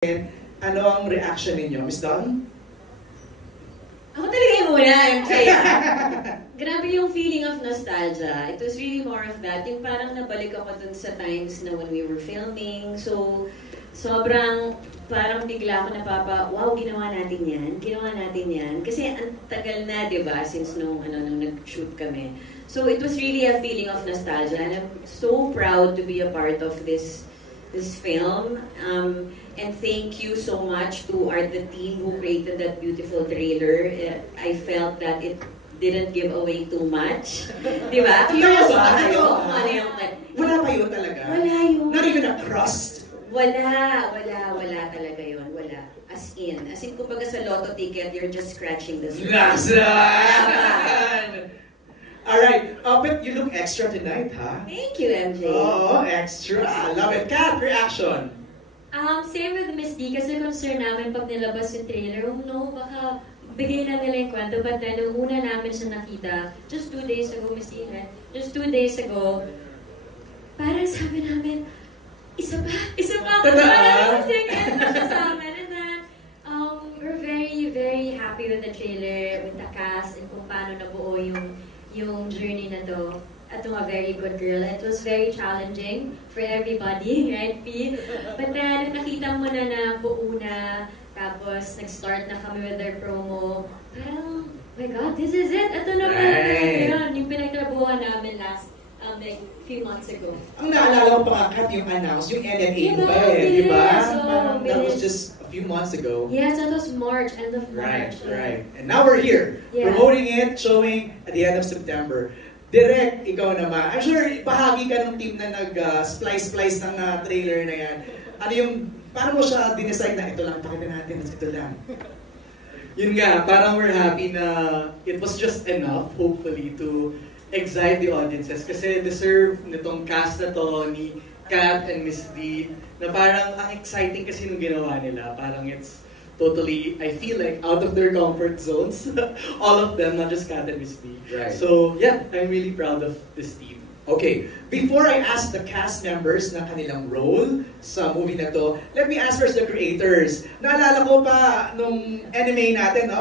Ano ang reaction ninyo, Miss Dawn? Ako talaga yung muna, MJ. Grabe yung feeling of nostalgia. It was really more of that. Yung parang nabalik ako dun sa times na when we were filming. So, sobrang parang bigla ako wow, ginawa natin yan. Ginawa natin yan. Kasi ang tagal na, di ba, since nung nag-shoot kami. So, it was really a feeling of nostalgia. And I'm so proud to be a part of this film. And thank you so much to the team who created that beautiful trailer. I felt that it didn't give away too much. Di ba? Curious ba kayo? Wala pa yun talaga? Wala yun. Not even a crust? Wala talaga yun. Wala. As in, kumbaga sa lotto ticket, you're just scratching the surface. Nasaan! Alright, but you look extra tonight, ha? Thank you, MJ. Oh, extra. Love it. Kat, reaction? Same with Miss D, kasi concern namin pag nilabas yung trailer, no, baka bigay na nila yung kwento. But then, nung una namin siya nakita, just 2 days ago, Miss D, just 2 days ago, parang sabi namin, isa pa, parang second na siya sa amin. And then, we're very, very happy with the trailer, with the cast, and kung paano nabuo yung journey na to. At a very good girl. It was very challenging for everybody, right, P? But then, nakita mo na buo na, tapos nag-start na kami with their promo. Parang, oh my God, this is it! Ito na pala yung pinagtrabuhan namin last, like, few months ago. Ang naalala ko pa nga, Kat, yung announce, yung NNA mo ba di ba? That was just a few months ago. Yes, that was March, end of March. Right. And now we're here, promoting it, showing at the end of September. Direct, ikaw naman. I'm sure bahagi ka ng team na nag-splice ng trailer na yan. Ano yung, paano mo siya dineside na ito lang, pakita natin, ito lang. Yun nga, parang we're happy na it was just enough, hopefully, to excite the audiences. Kasi deserve nitong cast na to ni Kat and Miss D, na parang ang exciting kasi nung ginawa nila. Parang it's totally, I feel like, out of their comfort zones. All of them, not just Kat and Miss D. Right. So, yeah, I'm really proud of this team. Okay, before I ask the cast members na kanilang role sa movie na to, let me ask first the creators. Naalala ko pa nung anime natin,